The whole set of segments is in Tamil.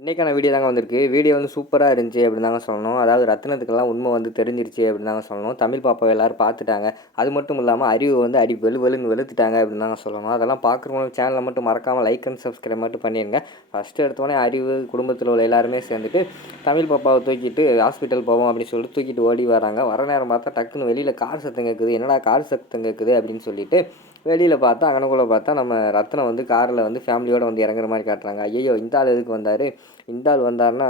இன்றைக்கான வீடியோ தாங்க வந்திருக்கு. வீடியோ வந்து சூப்பராக இருந்துச்சு அப்படின்னு தாங்க சொல்லணும். அதாவது ரத்தினத்துக்கெல்லாம் உண்மை வந்து தெரிஞ்சிருச்சு அப்படின்னு தாங்க சொல்லணும். தமிழ் பாப்பாவை எல்லோரும் பார்த்துட்டாங்க. அது மட்டும் இல்லாமல் அறிவு வந்து வெளு வெளுன்னு வெளுத்துட்டாங்க அப்படின்னு தாங்க சொல்லணும். அதெல்லாம் பார்க்குறவங்க சேனலை மட்டும் மறக்காமல் லைக் அண்ட் சப்ஸ்கிரைப் மட்டும் பண்ணிடுங்க. ஃபஸ்ட்டு எடுத்தோடனே அறிவு குடும்பத்தில் உள்ள எல்லாருமே சேர்ந்துட்டு தமிழ் பாப்பாவை தூக்கிட்டு ஹாஸ்பிட்டல் போவோம் அப்படின்னு சொல்லிட்டு தூக்கிட்டு ஓடி வராங்க. வர நேரம் பார்த்தா டக்குன்னு வெளியில் கார் சத்தம் கேட்குது. என்னடா கார் சத்தம் கேட்குது அப்படின்னு சொல்லிட்டு வெளியில் பார்த்தா அங்கனக்குள்ளே பார்த்தா நம்ம ரத்னம் வந்து காரில் வந்து ஃபேமிலியோடு வந்து இறங்குற மாதிரி காட்டுறாங்க. ஐயோ இந்த ஆள் எதுக்கு வந்தார், இந்த ஆள் வந்தாருன்னா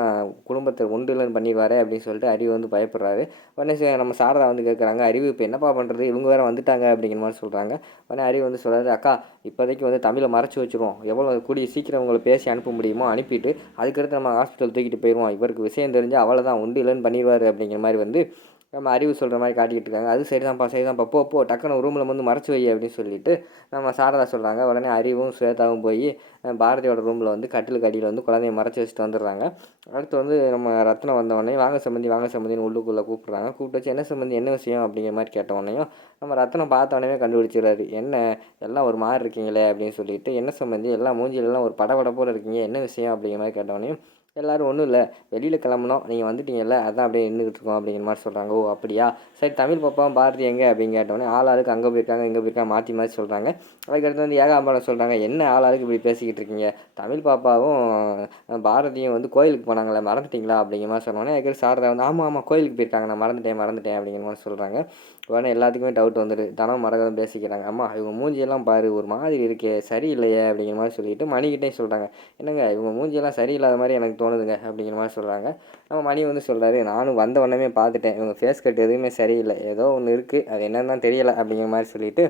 குடும்பத்தை ஒன்று இல்லைன்னு பண்ணிடுவாரே அப்படின்னு சொல்லிட்டு அறிவு வந்து பயப்படுறாரு. உடனே நம்ம சாரதா வந்து கேட்குறாங்க, அறிவு இப்போ என்னப்பா பண்ணுறது, இவங்க வேறு வந்துட்டாங்க அப்படிங்கிற மாதிரி சொல்கிறாங்க. உடனே அறிவு வந்து சொல்கிறாரு, அக்கா இப்போதைக்கு வந்து தமிழை மறைச்சி வச்சுருவோம், எவ்வளோ கூடிய சீக்கிரம் உங்களை பேசி அனுப்ப முடியுமோ அனுப்பிட்டு அதுக்கடுத்து நம்ம ஹாஸ்பிட்டல் தூக்கிட்டு போயிடுவோம், இவருக்கு விஷயம் தெரிஞ்சு அவ்வளோதான் ஒன்று இல்லைன்னு பண்ணிடுவார் அப்படிங்கிற மாதிரி வந்து நம்ம அறிவு சொல்கிற மாதிரி காட்டிக்கிட்டு இருக்காங்க. அது சரிதான்ப்பா போ டக்குன்னு ரூமில் வந்து மறைச்சி வை அப்படின்னு சொல்லிட்டு நம்ம சாரதா சொல்கிறாங்க. உடனே அறிவும் ஸ்வேதாவும் போய் பாரதியோட ரூமில் வந்து கட்டிலுக்கு அடியில் வந்து குழந்தைய மறைச்சி வச்சுட்டு வந்துடுறாங்க. அடுத்து வந்து நம்ம ரத்னம் வந்தவொடனே வாங்க சம்பந்தின்னு உள்ளுக்குள்ளே கூப்பிட்றாங்க. கூப்பிட்டு வச்சு என்ன சம்பந்தி என்ன விஷயம் அப்படிங்கிற மாதிரி கேட்டவொடனையும் நம்ம ரத்னம் பார்த்தவொடனே கண்டுபிடிச்சிடுறாரு. என்ன எல்லாம் ஒரு மாதிரி இருக்கீங்களே அப்படின்னு சொல்லிட்டு, என்ன சம்பந்தி எல்லாம் மூஞ்சிலெல்லாம் ஒரு படபடப்போடு இருக்கீங்க, என்ன விஷயம் அப்படிங்கிற மாதிரி கேட்டவொடனையும் எல்லோரும் ஒன்றும் இல்லை, வெளியில் கிளம்புனோம், நீங்கள் வந்துட்டீங்கல்ல அதான் அப்படியே நின்றுக்கிட்டு இருக்கோம் அப்படிங்கிற மாதிரி சொல்கிறாங்க. ஓ அப்படியா, சரி தமிழ் பாப்பாவும் பாரதி எங்கே அப்படின்னு கேட்டோடனே ஆளுக்கு அங்கே போயிருக்காங்க இங்கே போயிருக்காங்க மாற்றி மாற்றி சொல்கிறாங்க. அதுக்கடுத்து வந்து ஏகாம்பரம் சொல்கிறாங்க, என்ன ஆளுக்கு இப்படி பேசிக்கிட்டு இருக்கீங்க, தமிழ் பாப்பாவும் பாரதியும் வந்து கோயிலுக்கு போனாங்களே மறந்துட்டிங்களா அப்படிங்கிற மாதிரி சொன்னோன்னே அதுக்கு சாரதா வந்து ஆமாம் கோயிலுக்கு போயிருக்காங்க, நான் மறந்துட்டேன் அப்படிங்கிற மாதிரி சொல்கிறாங்க. உடனே எல்லாத்துக்குமே டவுட் வந்துடுது. தனம் மரகதம் பேசிக்கிறாங்க, அம்மா இவங்க மூஞ்சியெல்லாம் பாரு ஒரு மாதிரி இருக்கே சரியில்லையே அப்படிங்கிற மாதிரி சொல்லிட்டு மணிக்கிட்டே சொல்கிறாங்க, என்னங்க இவங்க மூஞ்சியெல்லாம் சரியில்லாத மாதிரி எனக்கு தோணுதுங்க அப்படிங்கிற மாதிரி சொல்கிறாங்க. நம்ம மணி வந்து சொல்கிறாரு, நானும் வந்த உடனே பார்த்துட்டேன், இவங்க ஃபேஸ் கட் எதுவுமே சரியில்லை, ஏதோ ஒன்று இருக்குது, அது என்னன்னு தான் தெரியலை அப்படிங்கிற மாதிரி சொல்லிட்டு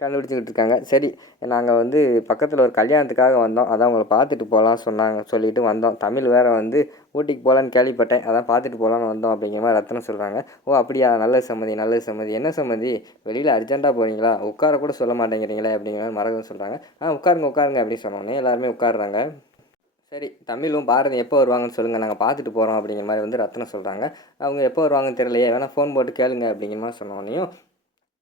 கண்டுபிடிச்சிக்கிட்டு இருக்காங்க. சரி நாங்கள் வந்து பக்கத்தில் ஒரு கல்யாணத்துக்காக வந்தோம், அதான் உங்களை பார்த்துட்டு போகலாம் சொல்லிட்டு வந்தோம், தமிழ் வேறு வந்து ஊட்டிக்கு போகலான்னு கேள்விப்பட்டேன், அதான் பார்த்துட்டு போகலான்னு வந்தோம் அப்படிங்கிற மாதிரி ரத்னம் சொல்கிறாங்க. ஓ அப்படியா, நல்லது சம்மதி என்ன சம்மதி வெளியில் அர்ஜென்ட்டாக போகிறீங்களா, உட்கார கூட சொல்ல மாட்டேங்கிறீங்களே அப்படிங்கிற மாதிரி மரகதம் சொல்கிறாங்க. உட்காருங்க அப்படின்னு சொன்னோன்னே எல்லாருமே உட்காடுறாங்க. சரி தமிழும் பாரதி எப்போ வருவாங்கன்னு சொல்லுங்கள், நாங்கள் பார்த்துட்டு போகிறோம் அப்படிங்கிற மாதிரி வந்து ரத்னம் சொல்கிறாங்க. அவங்க எப்போ வருவாங்கன்னு தெரியலையே, வேணால் ஃபோன் போட்டு கேளுங்க அப்படிங்கிற மாதிரி சொன்னோன்னையும்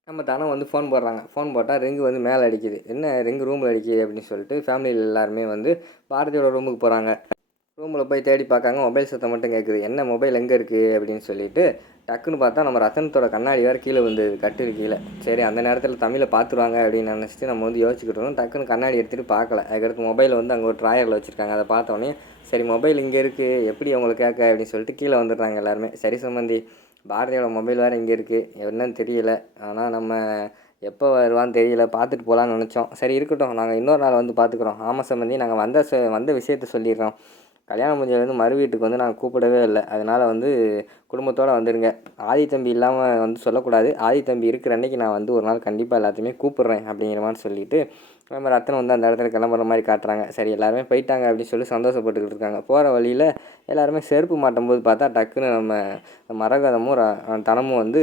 நம்ம தனம் வந்து ஃபோன் போடுறாங்க. ஃபோன் போட்டால் ரிங்கு வந்து மேலே அடிக்குது. என்ன ரிங்கு ரூமில் அடிக்குது அப்படின்னு சொல்லிட்டு ஃபேமிலியில் எல்லாருமே வந்து பாரதியோட ரூமுக்கு போகிறாங்க. ரூமில் போய் தேடி பார்க்காங்க, மொபைல் சத்தம் மட்டும் கேட்குது. என்ன மொபைல் எங்கே இருக்குது அப்படின்னு சொல்லிட்டு டக்குன்னு பார்த்தா நம்ம ரத்தனத்தோட கண்ணாடி வேறு கீழே வந்து கட்டிரு கீழே. சரி அந்த நேரத்தில் தமிழை பார்த்துருவாங்க அப்படின்னு நினச்சிட்டு நம்ம வந்து யோசிச்சுக்கிட்டு இருந்தோம். டக்குன்னு கண்ணாடி எடுத்துகிட்டு பார்க்கல. அதுக்கடுத்து மொபைலை வந்து அங்கே ஒரு ட்ராயரில் வச்சுருக்காங்க. அதை பார்த்தோன்னே சரி மொபைல் இங்கே இருக்குது, எப்படி அவங்களை கேட்க அப்படின்னு சொல்லிட்டு கீழே வந்துடுறாங்க எல்லாருமே. சரி சம்பந்தி பாரதியோட மொபைல் வேறு இங்கே இருக்குது, என்னன்னு தெரியல, ஆனால் நம்ம எப்போ வருவான்னு தெரியல, பார்த்துட்டு போகலான்னு நினச்சோம். சரி இருக்கட்டும், நாங்கள் இன்னொரு நாள் வந்து பார்த்துக்குறோம். ஆமாம் சம்பந்தி, நாங்கள் வந்த விஷயத்த சொல்லிடுறோம். கல்யாணம் முடிஞ்சதுலேருந்து மறு வீட்டுக்கு வந்து நாங்கள் கூப்பிடவே இல்லை, அதனால் வந்து குடும்பத்தோடு வந்துடுங்க. ஆதி தம்பி இல்லாமல் வந்து சொல்லக்கூடாது, ஆதி தம்பி இருக்கிற அன்றைக்கி நான் வந்து ஒரு நாள் கண்டிப்பாக எல்லாத்தையுமே கூப்பிட்றேன் அப்படிங்கிற மாதிரி சொல்லிவிட்டு நம்ம ரத்தனம் வந்து அந்த இடத்துல கிளம்புற மாதிரி காட்டுறாங்க. சரி எல்லாருமே போயிட்டாங்க அப்படின்னு சொல்லி சந்தோஷப்பட்டுக்கிட்டு இருக்காங்க. போகிற வழியில் எல்லாருமே செருப்பு மாட்டும்போது பார்த்தா டக்குன்னு நம்ம மரகதமும் தனமும் வந்து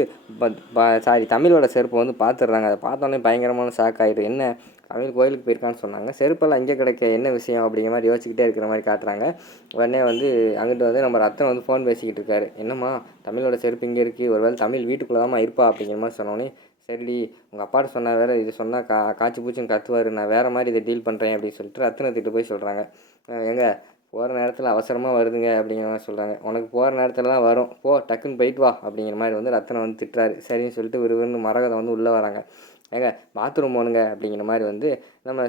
தமிழோட செருப்பை வந்து பார்த்துடுறாங்க. அதை பார்த்தோன்னே பயங்கரமான ஷாக் ஆகிடும். என்ன தமிழ் கோயிலுக்கு போயிருக்கான்னு சொன்னாங்க, செருப்பெல்லாம் இங்கே கிடைக்க என்ன விஷயம் அப்படிங்கிற மாதிரி யோசிச்சுக்கிட்டே இருக்கிற மாதிரி காட்டுறாங்க. உடனே வந்து அங்கிட்டு வந்து நம்ம ரத்தனம் வந்து ஃபோன் பேசிக்கிட்டு இருக்காரு. என்னம்மா தமிழோட செருப்பு இங்கே இருக்குது, ஒருவேளை தமிழ் வீட்டுக்குள்ளே தான்மா இருப்பா அப்படிங்கிற மாதிரி சொன்னோன்னே சரி உங்கள் அப்பாட்ட சொன்னால் வேறு இது சொன்னால் காய்ச்சி பூச்சின்னு கத்துவார், நான் வேறு மாதிரி இதை டீல் பண்ணுறேன் அப்படின்னு சொல்லிட்டு ரத்தினத்திட்டு போய் சொல்கிறாங்க. எங்க போகிற நேரத்தில் அவசரமாக வருதுங்க அப்படிங்கிற மாதிரி சொல்கிறாங்க. உனக்கு போகிற நேரத்தில் தான் வரும், போ டக்குன்னு போயிட்டு வா அப்படிங்கிற மாதிரி வந்து ரத்தனம் வந்து திட்டுறாரு. சரின்னு சொல்லிட்டு விறுவிறுன்னு மரகதம் வந்து உள்ளே வராங்க. ஏங்க பாத்ரூம் போகணுங்க அப்படிங்கிற மாதிரி வந்து நம்ம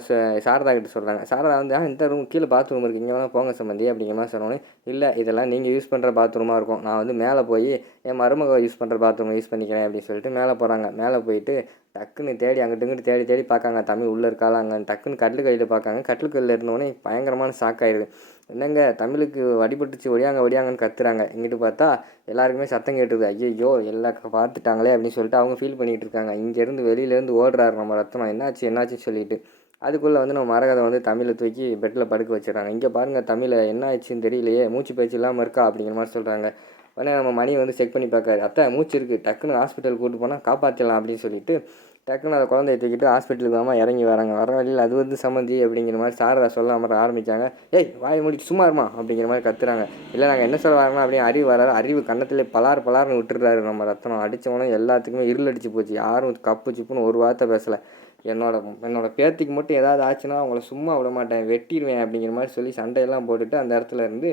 சாரதா கிட்ட சொல்கிறாங்க. சாரதா வந்து இந்த ரூம் கீழே பாத்ரூம் இருக்குது, இங்கே வேணால் போங்க சம்பந்தி அப்படிங்கிற மாதிரி சொன்னோன்னே இல்லை இதெல்லாம் நீங்கள் யூஸ் பண்ணுற பாத்ரூமாக இருக்கும், நான் வந்து மேலே போய் என் மருமக யூஸ் பண்ணுற பாத்ரூமை யூஸ் பண்ணிக்கிறேன் அப்படின்னு சொல்லிட்டு மேலே போகிறாங்க. மேலே போயிட்டு டக்குன்னு தேடி அங்கிட்டு இங்கிட்டு தேடி பார்க்காங்க, தமிழ் உள்ளே இருக்காளா அங்கே. டக்குன்னு கட்டில் கையில் பார்க்காங்க. கட்டில் கையில் இருந்தோடனே பயங்கரமான ஷாக் ஆயிடுது. என்னங்க தமிழுக்கு வடிபட்டுச்சு ஒடியாங்கன்னு கத்துறாங்க. இங்கிட்டு பார்த்தா எல்லாருக்குமே சத்தம் கேட்டுது. ஐயோ எல்லாம் பார்த்துட்டாங்களே அப்படின்னு சொல்லிட்டு அவங்க ஃபீல் பண்ணிகிட்டு இருக்காங்க. இங்கேருந்து வெளியிலேருந்து ஓடுறாரு நம்ம ரத்தனம், என்னாச்சுன்னு சொல்லிட்டு. அதுக்குள்ளே வந்து நம்ம மரகதை வந்து தமிழை தூக்கி பெட்டில் படுக்க வச்சிடறாங்க. இங்கே பாருங்கள் தமிழை என்ன ஆச்சுன்னு தெரியலையே, மூச்சு பேச்சு இல்லாமல் இருக்கா அப்படிங்கிற மாதிரி சொல்கிறாங்க. உடனே நம்ம மணி வந்து செக் பண்ணி பார்க்காரு. அத்தை மூச்சு இருக்குது, டக்குன்னு ஹாஸ்பிட்டல் கூப்பிட்டு போனால் காப்பாற்றலாம் அப்படின்னு சொல்லிட்டு டக்குன்னு அதை குழந்தைய தூக்கிட்டு ஹாஸ்பிட்டலுக்கு வாமா இறங்கி வராங்க. வர வழியில் அது வந்து சம்மந்தி அப்படிங்கிற மாதிரி சாரதா சொல்ல மாதிரி ஆரம்பித்தாங்க. ஏய் வாய் மூடிட்டு சும்மா இருமா அப்படிங்கிற மாதிரி கத்துறாங்க. இல்லை நாங்கள் என்ன சொல்ல வரோன்னா அப்படியே அறிவு வராது, அறிவு கன்னத்திலே பலார்னு விட்டுறாரு நம்ம ரத்தனம். அடித்தவொடனே எல்லாத்துக்குமே இருள் அடிச்சு போச்சு. யாரும் கப்பு சிப்புன்னு ஒரு வார்த்தை பேசலை. என்னோட பேத்திக்கு மட்டும் ஏதாவது ஆச்சுன்னா அவங்கள சும்மா விட மாட்டேன், வெட்டிடுவேன் அப்படிங்கிற மாதிரி சொல்லி சண்டையெல்லாம் போட்டுட்டு அந்த இடத்துல இருந்து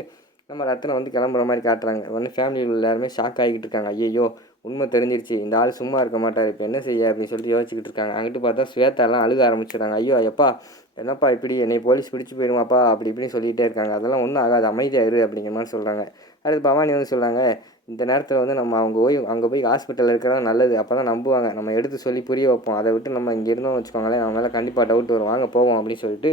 நம்ம ரத்தினம் வந்து கிளம்புற மாதிரி காட்டுறாங்க. வந்து ஃபேமிலியில் எல்லாருமே ஷாக் ஆகிக்கிட்டு இருக்காங்க. ஐயோ, உண்மை தெரிஞ்சிருச்சு, இந்த ஆள் சும்மா இருக்க மாட்டார், இப்போ என்ன செய்ய அப்படின்னு சொல்லிட்டு யோசிச்சுக்கிட்டு இருக்காங்க. அங்கிட்டு பார்த்தா ஸ்வேதாலாம் அழுக ஆரம்பிச்சிடுறாங்க. ஐயோ எப்பா, என்னப்பா இப்படி என்னை போலீஸ் பிடிச்சி போயிடுவாப்பா அப்படி இப்படின்னு சொல்லிகிட்டே இருக்காங்க. அதெல்லாம் ஒன்றும் ஆகாது, அமைதியாக இரு அப்படிங்கிற மாதிரி சொல்கிறாங்க. அடுத்து பவானி வந்து சொல்கிறாங்க, இந்த நேரத்தில் வந்து நம்ம அங்கே போய் ஹாஸ்பிட்டலில் இருக்கிறது நல்லது, அப்போ தான் நம்புவாங்க, நம்ம எடுத்து சொல்லி புரிய வைப்போம். அதை விட்டு நம்ம இங்கே இருந்தோம்னு வச்சுக்கோங்களேன், நம்ம மேலே கண்டிப்பாக டவுட் வரும், வாங்க போவோம் அப்படின்னு சொல்லிட்டு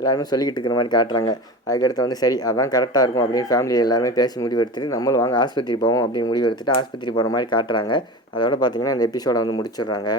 எல்லாருமே சொல்லிக்கிட்டு இருக்கிற மாதிரி காட்டுறாங்க. அதுக்கடுத்து வந்து சரி அதான் கரெக்டாக இருக்கும் அப்படின்னு ஃபேமிலி எல்லாருமே பேசி முடிவு எடுத்துட்டு நம்மளும் வாங்க ஆஸ்பத்திரி போவோம் அப்படின்னு முடிவு எடுத்துட்டு ஆஸ்பத்திரி போகிற மாதிரி காட்டுறாங்க. அதோட பார்த்தீங்கன்னா இந்த எபிசோடை வந்து முடிச்சிடுறாங்க.